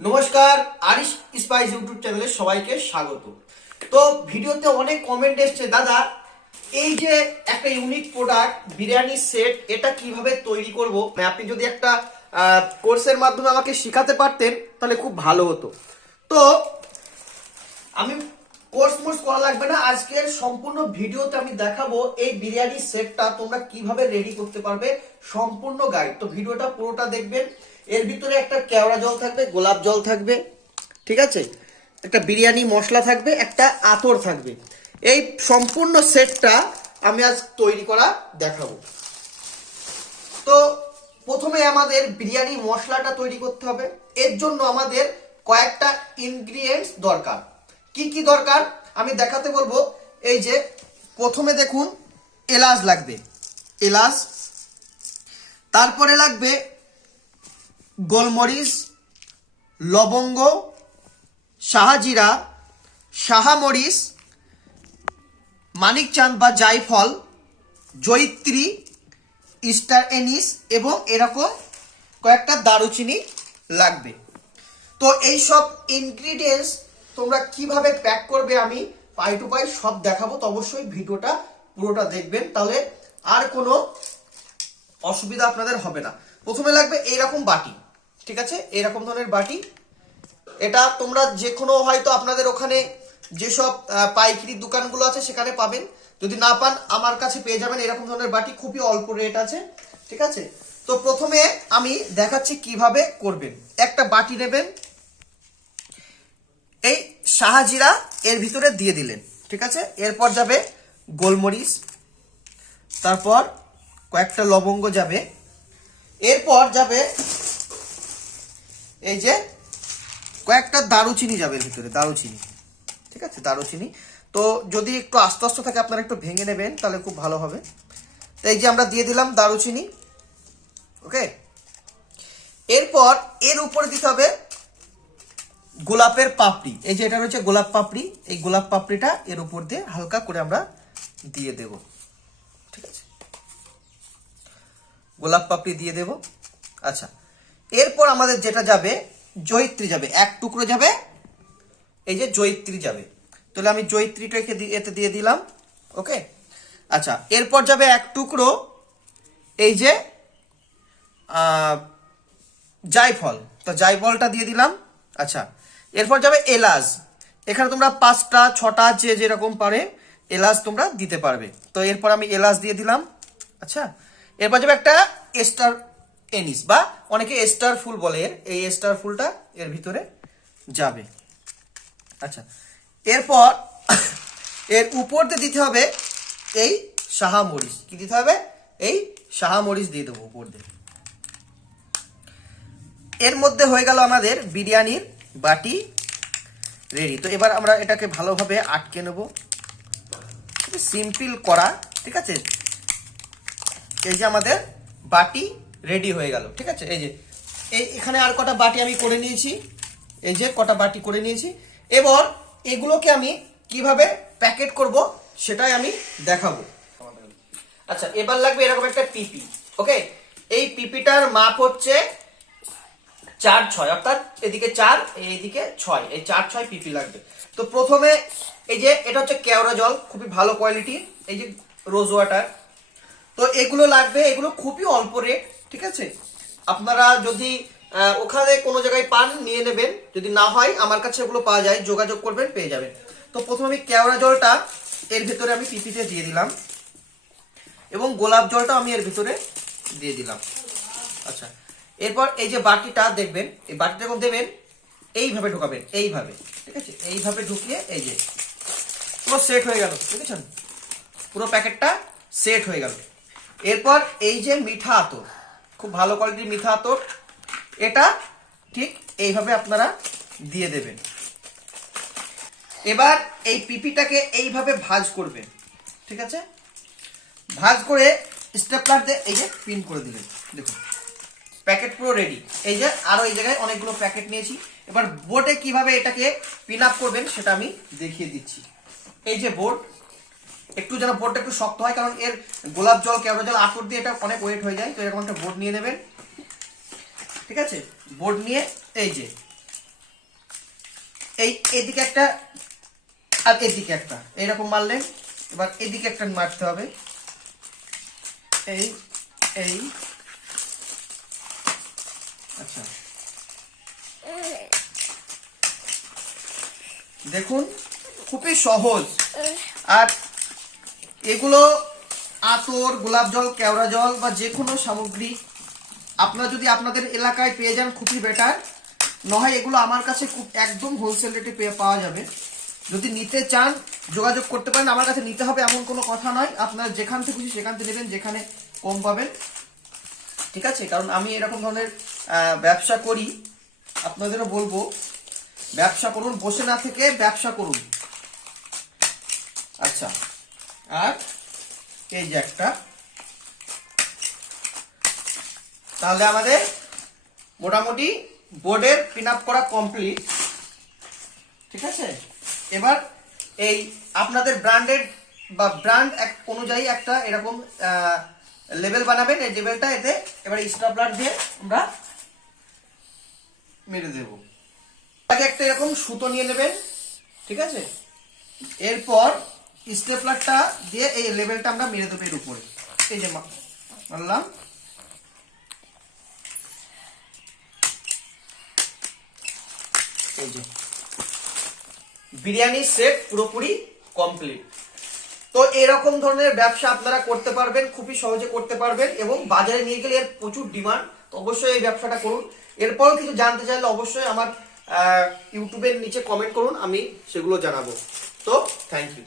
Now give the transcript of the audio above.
নমস্কার, Arish spice YouTube চ্যানেলে সবাইকে স্বাগত। তো ভিডিওতে অনেক কমেন্ট এসছে, দাদা এই যে একটা ইউনিক প্রোডাক্ট বিরিয়ানি সেট, এটা কিভাবে তৈরি করব, আপনি যদি একটা কোর্সের মাধ্যমে আমাকে শেখাতে পারতেন তাহলে খুব ভালো হতো। তো আমি কোর্স করা লাগবে না, আজকের সম্পূর্ণ ভিডিওতে আমি দেখাবো এই বিরিয়ানি সেটটা তোমরা কিভাবে রেডি করতে পারবে, সম্পূর্ণ গাইড। তো ভিডিওটা পুরোটা দেখবেন। এর ভিতরে একটা কেওড়া জল থাকবে, গোলাপ জল থাকবে, ঠিক আছে, একটা বিরিয়ানি মশলা থাকবে, একটা আতর থাকবে। এই সম্পূর্ণ সেটটা আমি আজ তৈরি করা দেখাবো। তো প্রথমে আমাদের বিরিয়ানি মশলাটা তৈরি করতে হবে। এর জন্য আমাদের কয়েকটা ইনগ্রিডিয়েন্টস দরকার। কি কি দরকার আমি দেখাতে বলবো। এই যে প্রথমে দেখুন, এলাচ লাগবে, এলাচ। তারপরে লাগবে গোলমরিচ, লবঙ্গ, শাহজিরা, শাহামরিচ, মানিকচাঁদ বা জায়ফল, জয়িত্রী, স্টার এনিস এবং এরকম কয়েকটা দারুচিনি লাগবে। তো এই সব ইনগ্রিডিয়েন্টস তোমরা কিভাবে প্যাক করবে আমি পাই টু পাই সব দেখাবো। তো অবশ্যই ভিডিওটা পুরোটা দেখবেন, তাহলে আর কোনো অসুবিধা আপনাদের হবে না। প্রথমে লাগবে এইরকম বাটি, ঠিক আছে, এইরকম ধরনের বাটি। এটা তোমরা যে কোনো হয়তো আপনাদের ওখানে যেসব পাইকারি দোকানগুলো আছে সেখানে পাবেন, যদি না পান আমার কাছে পেয়ে যাবেন। এরকম ধরনের বাটি খুবই অল্প রেট আছে, ঠিক আছে। তো প্রথমে আমি দেখাচ্ছি কিভাবে করবেন। একটা বাটি নেবেন, এই শাহজিরা এর ভিতরে দিয়ে দিলেন, ঠিক আছে। এরপর যাবে গোলমরিচ, তারপর কয়েকটা লবঙ্গ যাবে, এরপর যাবে এই যে কয়েকটা দারুচিনি যাবে এর ভিতরে, দারুচিনি, ঠিক আছে, দারুচিনি। তো যদি একটু আস্তে আস্তে থাকে আপনারা একটু ভেঙে নেবেন, তাহলে খুব ভালো হবে। তো এই যে আমরা দিয়ে দিলাম দারুচিনি, ওকে। এরপর এর উপরে দিতে হবে গোলাপের পাপড়ি। এই যে এটা রয়েছে গোলাপ পাপড়ি, এই গোলাপ পাপড়িটা এর উপর দিয়ে হালকা করে আমরা দিয়ে দেব, ঠিক আছে, গোলাপ পাপড়ি দিয়ে দেব। আচ্ছা, এরপর আমাদের যেটা যাবে জয়িত্রী যাবে, এক টুকরো যাবে, এই যে জয়িত্রী যাবে। তাহলে আমি জয়িত্রীটাকে এতে দিয়ে দিলাম, ওকে। আচ্ছা, এরপর যাবে এক টুকরো এই যে জায়ফল, তো জায়ফলটা দিয়ে দিলাম। আচ্ছা, এরপর যাবে এলাচ। এখানে তোমরা 5টা 6টা যে যেরকম পারে এলাচ তোমরা দিতে পারবে। তো এরপর আমি এলাচ দিয়ে দিলাম। আচ্ছা, এরপর যাবে একটা স্টার এনিস বা অনেকে স্টার ফুল বলে, এই স্টার ফুলটা এর ভিতরে যাবে। আচ্ছা, এরপর এর উপর দিয়ে দিতে হবে এই শাহামরিচ। কি দিতে হবে? এই শাহামরিচ দিয়ে দেবো উপর দিয়ে। এর মধ্যে হয়ে গেল আমাদের বিরিয়ানির বাটি রেডি। তো এবার আমরা এটাকে ভালোভাবে আটকে নেব, সিম্পল করা, ঠিক আছে। এই যে আমাদের বাটি রেডি হয়ে গেল, ঠিক আছে। এই যে এখানে আর কটা বাটি আমি করে নিয়েছি, এই যে কটা বাটি করে নিয়েছি। এবার এগুলোকে আমি কিভাবে প্যাকেট করব সেটাই আমি দেখাবো। আচ্ছা, এবার লাগবে এরকম একটা পিপি, ওকে। এই পিপিটার মাপ হচ্ছে 4/6, অর্থাৎ এদিকে 4 এইদিকে 6, এই 4/6 পিপি লাগবে। তো প্রথমে এই যে এটা হচ্ছে কেওড়া জল, খুবই ভালো কোয়ালিটি, এই যে রোজ ওয়াটার। তো এগুলো লাগবে, এগুলো খুবই অল্প রেট, ঠিক আছে। আপনারা যদি ওখানে কোনো জায়গায় পান নিয়ে নেবেন, যদি না হয় আমার কাছে এগুলো পাওয়া যায়, যোগাযোগ করবেন, পেয়ে যাবেন। তো প্রথমে আমি কেওড়া জলটা এর ভিতরে আমি পিপিতে দিয়ে দিলাম এবং গোলাপ জলটা আমি এর ভিতরে দিয়ে দিলাম। আচ্ছা, এরপর এই যে বাটিটা দেখবেন, এই বাটিটা যখন দেবেন এইভাবে ঢোকাবেন, এইভাবে, ঠিক আছে, এইভাবে ঢুকিয়ে এই যে পুরো সেট হয়ে গেল, দেখেছেন, পুরো প্যাকেটটা সেট হয়ে গেল। এরপর এই যে মিঠা আতর, খুব ভালো কোয়ালিটির মিঠা আতর, এটা ঠিক এইভাবে আপনারা দিয়ে দেবেন। এবার এই পিপিটাকে এইভাবে ভাঁজ করবেন, ঠিক আছে। ভাঁজ করে স্টেপলার দিয়ে এই যে পিন করে দিবেন। দেখুন প্যাকেট পুরো রেডি। এই যে আরো এই জায়গায় অনেকগুলো প্যাকেট নিয়েছি। এবার বোর্ডে কিভাবে এটাকে পিন আপ করবেন সেটা আমি দেখিয়ে দিচ্ছি। এই যে বোর্ড, একটু যেন বোর্ডটা একটু শক্ত হয়, কারণ এর গোলাপ জল কেওড়া জল আতর দিয়ে এটা অনেক ওয়েট হয়ে যায়। তো এরকম একটা বোর্ড নিয়ে নেবেন, ঠিক আছে। বোর্ড নিয়ে এই যে এই এদিকে একটা আর এদিকে একটা এইরকম মারলেন। এবার এদিকে একটা মারতে হবে, এই এই আচ্ছা দেখুন খুবই সহজ। আর এগুলো আতর, গোলাপ জল, কেওড়া জল বা যে কোনো সামগ্রী আপনারা যদি আপনাদের এলাকায় পেয়ে যান খুবই বেটার, নয় এগুলো আমার কাছে খুব একদম হোলসেল রেটে পাওয়া যাবে। যদি নিতে চান যোগাযোগ করতে পারেন, আমার কাছে নিতে হবে এমন কোনো কথা নয়, আপনারা যেখান থেকে খুশি সেখান থেকে নেবেন, যেখানে কম পাবেন, ঠিক আছে। কারণ আমি এরকম ধরনের ব্যবসা করি, আপনাদেরও বলবো ব্যবসা করুন, বসে না থেকে ব্যবসা করুন। আচ্ছা, আর এই যে একটা, তাহলে আমাদের মোটামুটি বোর্ডের পিন আপ করা কমপ্লিট, ঠিক আছে। এবার এই আপনাদের ব্র্যান্ডেড বা ব্র্যান্ড অনুযায়ী একটা এরকম লেবেল বানাবেন। এই লেবেলটা এতে এবার স্টেপলার দিয়ে আমরা মেরে দেব। আগে একটা এরকম সুতো নিয়ে নেবেন, ঠিক আছে। এরপর স্টেপলারটা দিয়ে এই লেবেলটা আমরা মেরে দেবো এর উপরে, এই যে মারলাম। এই যে বিরিয়ানি সেট পুরোপুরি কমপ্লিট। তো এরকম ধরনের ব্যবসা আপনারা করতে পারবেন, খুবই সহজে করতে পারবেন এবং বাজারে নিয়ে গেলে এর প্রচুর ডিমান্ড। তো অবশ্যই এই ব্যবসাটা করুন। এরপরও কিছু জানতে চাইলে অবশ্যই আমার ইউটিউবের নিচে কমেন্ট করুন, আমি সেগুলো জানাবো। তো থ্যাংক ইউ।